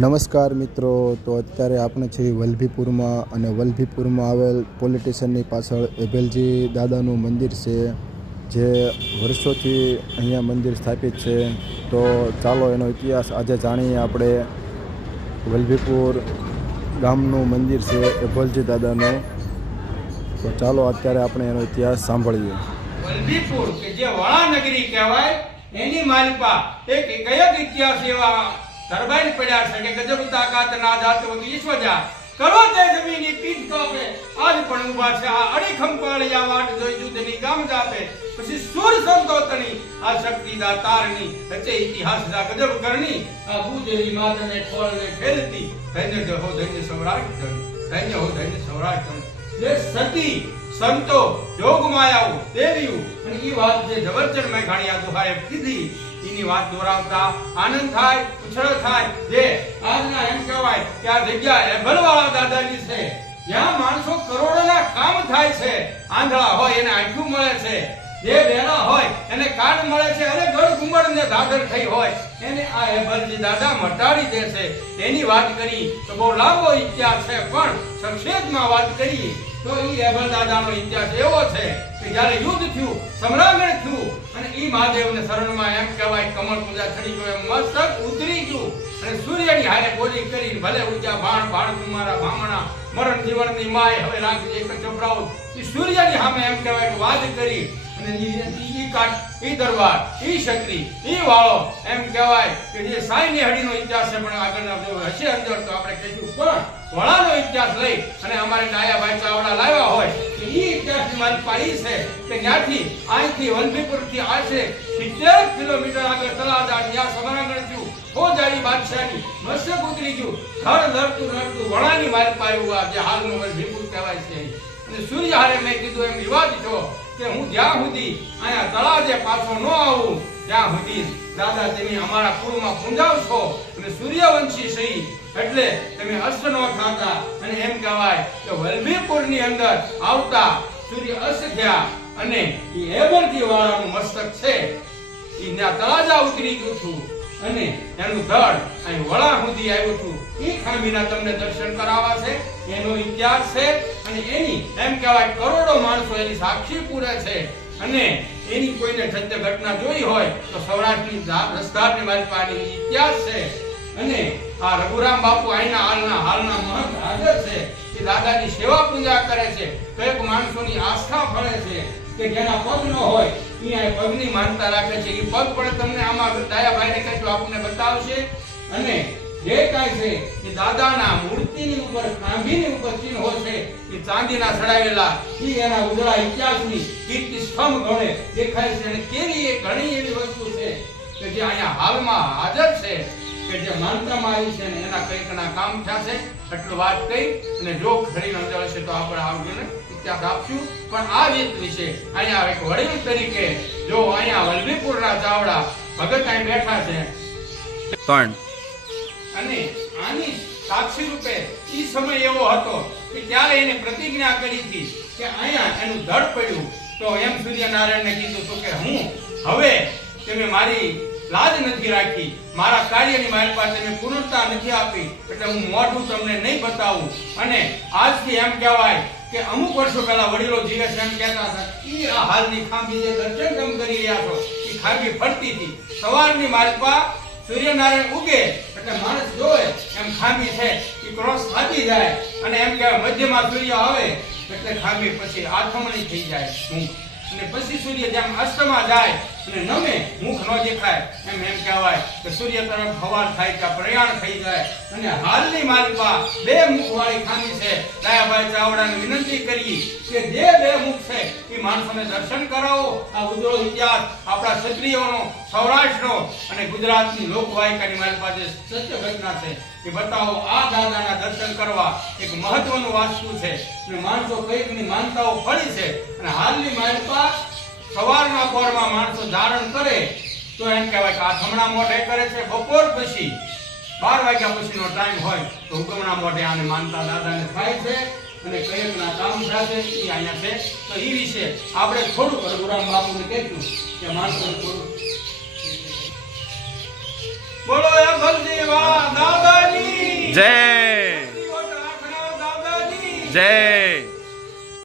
નમસ્કાર મિત્રો, તો અત્યારે આપણે છીએ વલભીપુરમાં અને વલભીપુરમાં આવેલ પોલીસ સ્ટેશનની પાછળ એભેલજી દાદાનું મંદિર છે, જે વર્ષોથી અહીંયા મંદિર સ્થાપિત છે. તો ચાલો એનો ઇતિહાસ આજે જાણીએ આપણે. વલભીપુર ગામનું મંદિર છે એભેલજી દાદાનું. તો ચાલો અત્યારે આપણે એનો ઇતિહાસ સાંભળીએ. વલભીપુર કે જે વળા નગરી કહેવાય એની માલપા એક ઇતિહાસ એવા ટરબાઈન પડ્યા છે કે ગજબ તાકાત ના જાત વગી ઈશ્વજા કરો તે જમીની પીઠ કાપે આજ પણ ઉભા છે આ અડીખમ પાળિયા વાટ જોઈ જુદની ગામ જાપે પછી સુર સંતોતની આ શક્તિ દાતારની રચે ઇતિહાસ જા ગજબ કરણી આ બુજેરી માતને ખોળને ખેલતી ધન્ય હો ધન્ય સૌરાષ્ટ્ર ધન્ય હો ધન્ય સૌરાષ્ટ્ર જે સતી સંતો જોગ માયાઓ દેવીઓ અને ઈ વાત જે જબરજસ્ત મેં ઘાણીયા દુહાએ કીધી એની વાત દોરાવતા આનંદ થાય, ઉછળ થાય. જે આજના એમ કહેવાય કે આ જગ્યા એભલવાળા દાદાની છે, જ્યાં માણસો કરોડોના કામ થાય છે. આંધળા હોય એને આંખું મળે છે, જે બેરા હોય એને કાન મળે છે, અને ગળ ગુમડ ને દાદર થઈ હોય એને આ એભલજી દાદા મટાડી દે છે. એની વાત કરી તો બહુ લાંબો ઇતિહાસ છે, પણ સંક્ષેપમાં વાત કરી તો ઈ એભલ દાદાનો ઇતિહાસ એવો છે કે જ્યારે યુદ્ધ થયું, સમરાંગણ થયું અને ઈ મહાદેવને શરણમાં એમ કહેવાય કમળ પૂજા ચડી ગયો, એમ મસ્તક ઉતરી ગયું અને સૂર્યની હારે બોલી કરી ભલે ઉજા બાણ બાણ કુમારા ભામણા મરણ જીવનની માય હવે રાખજે એક ચપરાઓ. ઈ સૂર્યની સામે એમ કહેવાય કે વાત કરી અને ઈ કાટ ઈ દરબાર ઈ ક્ષત્રિ ઈ વાળો એમ કહેવાય કે જે સાઈની હડીનો ઇતિહાસ છે, પણ આગળના જો હશે અંદર તો આપણે કહીશું. પણ વળાનો ઇતિહાસ લઈ અને અમારે ડાયાભાઈ ચાવડા લાવ્યા હોય કે ઈ ઇતિહાસની મારી પાડી છે કે ત્યાંથી અહીંથી વલભીપુરથી આશરે 70 કિલોમીટર આગળ તળાજા ત્યાં સમરાંગણ થયું, ફોજારી બાદશાહની મસ્તક ઉતરી ગયું, ધડ ધડતું ધડતું વળાની મારી પાયું આ જે હાલનું વલભીપુર કહેવાય છે. અને સૂર્ય હારે મેં કીધું એમ રિવાજ છો કે હું જ્યાં સુધી અહીંયા તળાજે પાછો ન આવું ત્યાં સુધી દાદા તમે અમારા કુળમાં પૂંજાવશો અને સૂર્યવંશી સહી એટલે તમે અસ્ત ન ખાતા. અને એમ કહેવાય કે વલભીપુરની અંદર આવતા સૂર્ય અસ્ત થયા અને ઈ એભલજી વાળાનું મસ્તક છે ઈ ત્યાં તળાજા ઉતરી ગયું છું અને એનું ધડ અહીં વળા સુધી આવ્યું છું. ઈ ખામીના તમને દર્શન કરાવવા છે, એનો ઇતિહાસ છે અને એની એમ કહેવાય કરોડો માણસો એની સાક્ષી પૂરે છે. અને એની કોઈને સત્ય ઘટના જોઈ હોય તો સૌરાષ્ટ્રની રસધારની માલપાની ઇતિહાસ છે. અને આ રઘુરામ બાપુ અહીંના હાલના મહંત હાજર છે કે દાદાની સેવા પૂજા કરે છે. કઈક માણસોની આસ્થા ફળે છે કે જેના પગ ન હોય એ પગની માનતા રાખે છે. એ પગ પણ તમને આમાં ડાયાભાઈને કહેજો આપણને બતાવશે. અને જે કાંઈ છે કે દાદાના મૂર્તિની ઉપર ખાંભીની ઉપર ચિહ્નો છે એ ચાંદીના ચડાવેલા એ એના ઉજળા ઇતિહાસની કીર્તિ સ્તંભ ગણે દેખાય છે. અને કેવી એ ઘણી એવી વસ્તુ છે કે જે અહીંયા હાલમાં હાજર છે કે જે માનતામાં આવી છે અને એના કંઈકના કામ થયા છે. એટલું વાત કહી અને જો ખરીને અંદર હશે તો આપણે આગળ ઇતિહાસ આપશું. પણ આ રીત વિશે અહીંયા એક વડીલ તરીકે જો અહીંયા વલભીપુરના ચાવડા ભગત અહીં બેઠા છે પણ અને આની સાક્ષી રૂપે ઈ સમય એવો હતો કે ત્યારે એને પ્રતિજ્ઞા કરી હતી કે અહીંયા એનું ધડ પડ્યું તો એમ સૂર્યનારાયણને કીધું તો કે હું હવે તમે મારી લાજ નથી રાખી, મારા કાર્યની મારી પાસે તમે પૂર્ણતા નથી આપી એટલે હું મોઢું તમને નહીં બતાવું. અને આજથી એમ કહેવાય કે અમુક વર્ષો પહેલા વડીલો જીવે છે એમ કહેતા હતા ઈ આ હાલની ખાંભી જે દર્શન તમે કરી રહ્યા છો એ ખાંભી ફરતી હતી. સવારની માલપા સૂર્યનારાયણ ઉગે એટલે માણસ જોવે એમ ખાંભી છે એ ક્રોસ થાતી જાય અને એમ કહેવાય મધ્યમાં સૂર્ય આવે એટલે ખાંભી પછી આથમણી થઈ જાય મુખ. અને પછી સૂર્ય જેમ અસ્તમાં જાય અને નમે મુખ ન દેખાય એમ કહેવાય કે સૂર્ય તરફ હવાર થાય ત્યાં પ્રયાણ થઈ જાય. અને હાલની માલપા બે મુખ વાળી ખામી છે. ડાયાભાઈ ચાવડાને વિનંતી કરી કે જે બે મુખ છે એ માણસોને દર્શન કરાવો. આ ઉજળો ઇતિહાસ આપણા ક્ષત્રિયોનો, સૌરાષ્ટ્રનો અને ગુજરાતની લોકવાયકાની માલપા જે સત્ય ઘટના છે એ બતાવો. આ દાદાના દર્શન કરવા એક મહત્વનું વાસ્તુ છે અને માણસો કઈકની માનતાઓ ફળી છે. અને હાલની માલપા સવારના પોરમાં માણસો ધારણ કરે તો એમ કહેવાય કે આ થમણા મોઢે કરે છે. બપોર પછી 12 વાગ્યા પછીનો ટાઈમ હોય તો હુકમના મોઢે આને માનતા દાદાને થાય છે અને કઈકના કામ સાથે એ અહીંયા છે. તો એ વિશે આપણે થોડુંક રઘુરામ બાપુને કહેશું કે માણસો થોડું બોલો એભલજી વાળા દાદાની જય દાદાજી જય